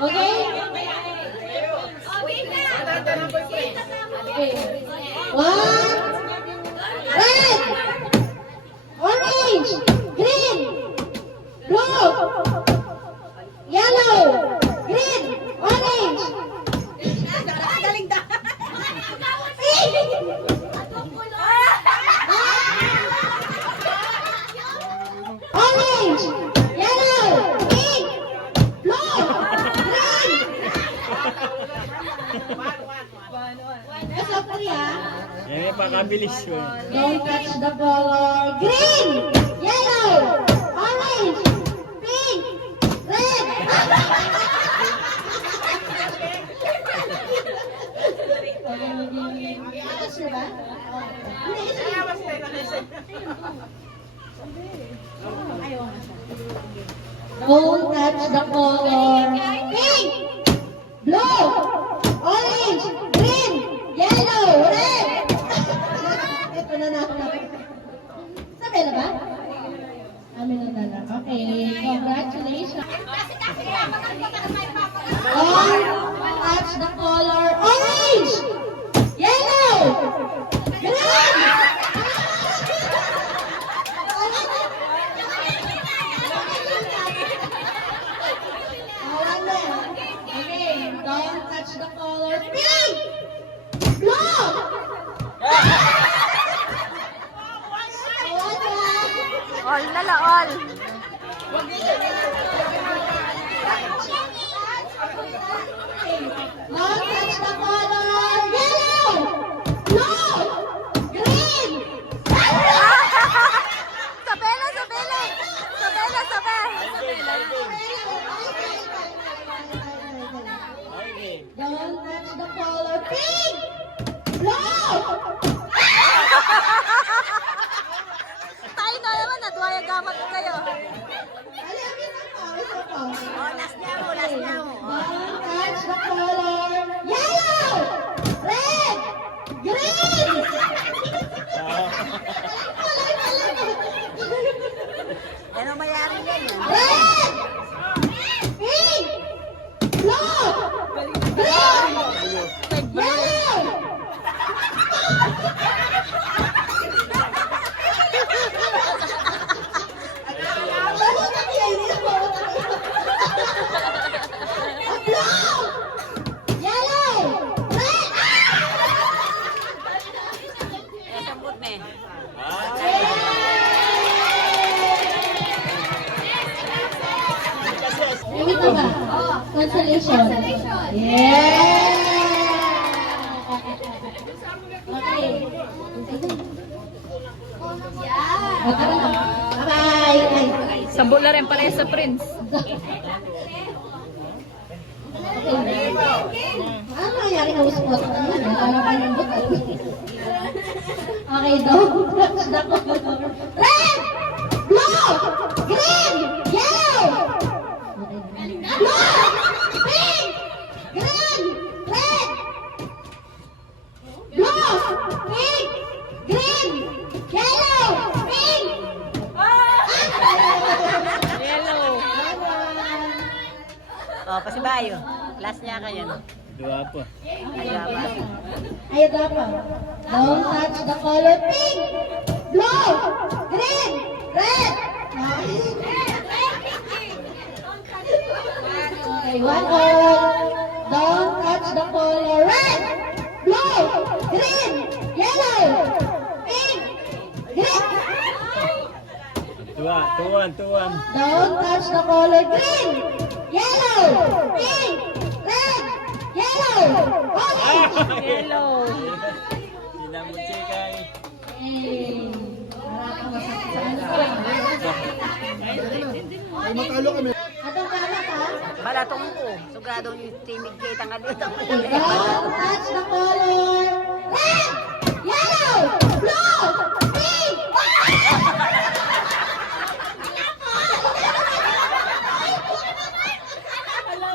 Okay? Okay. One. Red. Orange. Green. Blue. Yellow. Green. Orange. Orange, yellow, pink, blue, green. Asa po niya? Yan yung pakabilis yun. Don't touch the color. Green, yellow, orange, pink, red. Ayos na ba? Don't touch the color. Pink, blue, orange, green, yellow, red. Ito na na. Sabi na ba? Amin na dala. Okay, congratulations. Don't touch the color. Orange, yellow, green. Okay, don't touch the color. Pink! Blue! All na la, all. Don't touch the color. Yellow! Blue! Green! Sabela, sabela. Sabela, sabela. Okay. Don't touch the color. Pink! Blue! Tayo na naman, nadwaya gamat ko kayo. Alamin ako. Isa pa. Oh, last niya mo, last niya mo. Don't touch the color. Yellow! Red! Green! Ano mayari yan? Red! Pink! Blue! Green! Yellow! Blue! Yellow! Red! Eh, sambut na eh. Limit na ba? Consolation. Yeah! Okay. Okay. Bye-bye. Sambut na rin pala sa Prince. Ano nangyari ng spot? Parang panindot. Okay, don't touch the color. Red! Blue! Green! Yellow! Blue! Pink! Green! Red! Blue! Pink! Green! Yellow! Pink! Yellow. Oh, pasibayo. Last niya kayo, no? Dua po. Ayo dapat. Don't touch the color pink, blue, green, red. Okay, one more. Don't touch the color red, blue, green, yellow, pink, green. Tuwan. Don't touch the color green, yellow, pink, red, yellow, orange. Yellow. Sinamutsikay. Eh, Ay, matalo kami. atong kamat ha? Balatong ko. Sugado yung timig kita nga dito. Don't touch the color red, yellow, blue, pink.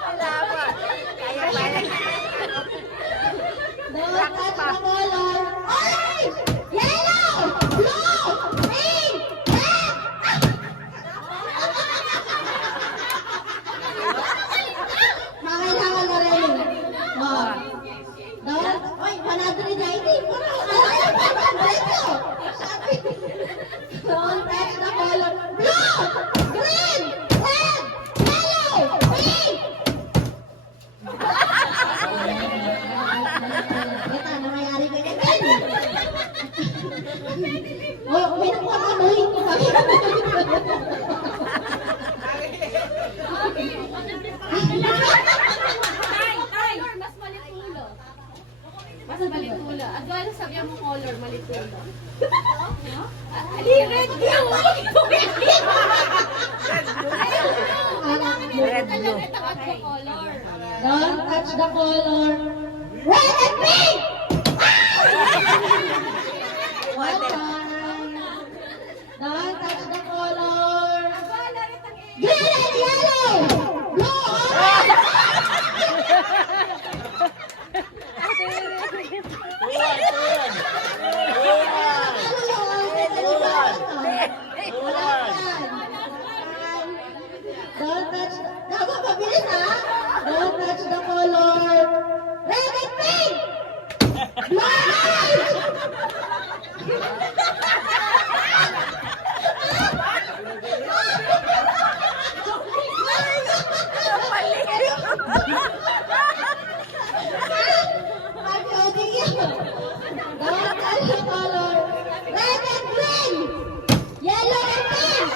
Wala pa. Kaya pa. Don't touch the color orange, yellow, blue, pink, red. panado ni Jaime. Don't touch the color. Blue, green, red, yellow, pink. Kita na mayari ka ganyan. Oh, may nakuha ka maling ko kami. Mas malitulo. Mas malitulo. At wala sabi mo color, malitulo. Ali, red blue! Red blue. Color. Don't touch the color. Red and pink! One time. Don't touch the color. Green and yellow! Blue, orange! Don't touch the... Dapat mabilis ha? Don't touch the color. Red and pink! Blue and orange! I'm holding you. Don't touch the color. Red and green! Yellow and pink!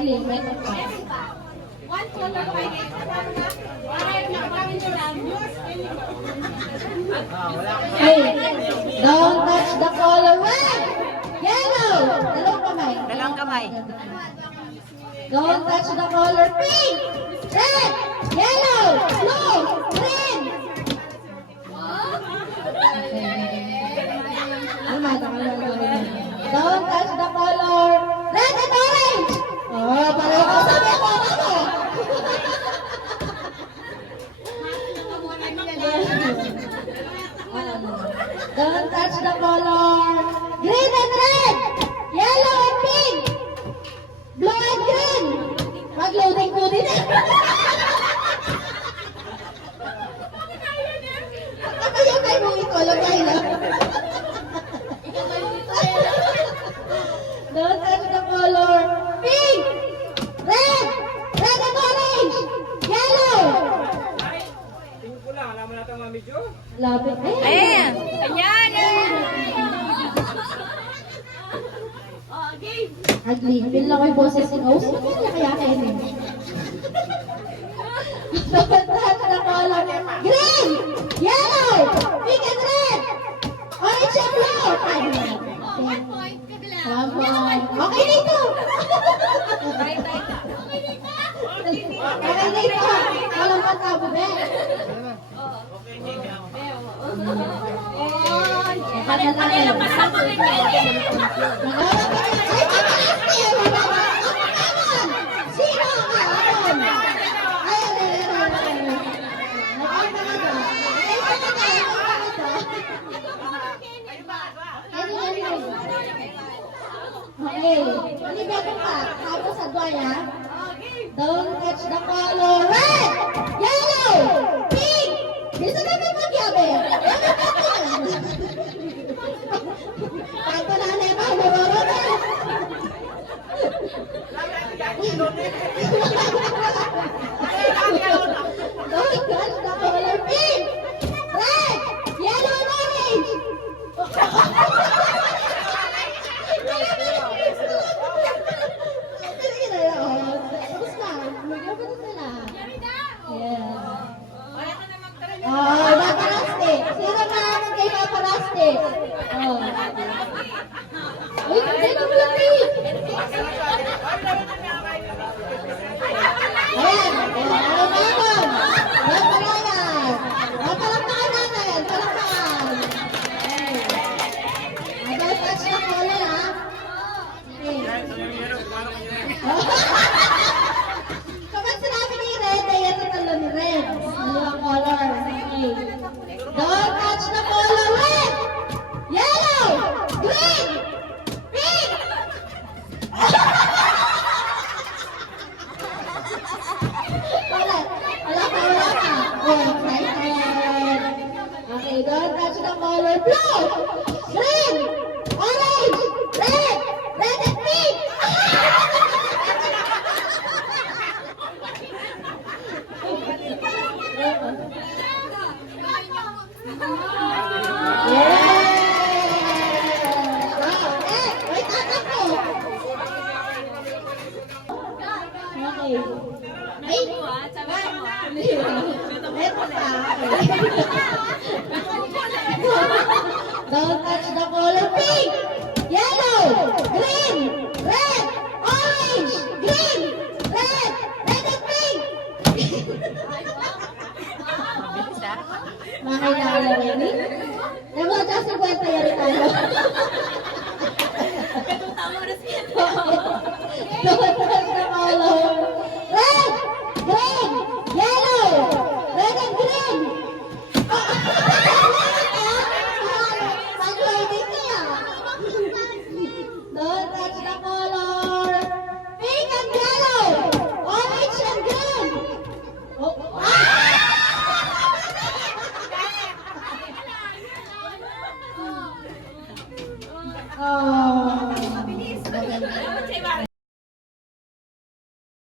Alin, meron pa. One color pa rin. Hey, don't touch the color red, yellow, dalawang kamay. Don't touch the color pink, red, yellow, blue, green. Don't touch the color red and orange. Oh, pareho ka sabi ko. Don't touch the color. Green and red. Yellow and pink. Blue and green. Mag-loading ko din. Ako yung kayo mong ito. Lagay lang. Don't touch the color. Pink. Red. Red and orange. Yellow. Lapit. Ayan. Ugly. Hindi lang ko yung boses ni Ose. Hindi na kaya kayo eh. Don't touch the color. Green. Yellow. Pink and red. Orange and blue. One point. Kabila. One point. Okay dito. Okay dito. Walang patago, be. Pareho kasama rin kayo. Sino ang kaamon? Okay, malibago pa. Tapos sa duwaya. Don't touch the color red, yellow, pink. Bisa na may magyabe. Tanto na nema, mababa na. Don't touch the color pink, red, yellow, and orange. Tapos na. Magyabe na sila. Yeah. Oh, paparaste. Sino na naman kayo paparaste? Oh. Uy, hindi ko lang kayo. Ayan. Ayan, naman. color blue, green, orange, red, red and pink. Wait, tatakbo. Okay. Ay, eto pa. Don't touch the color pink, yellow, green, red, orange, green, red, red and pink. Makilala rin eh. Nagwata 50 yari tayo. Don't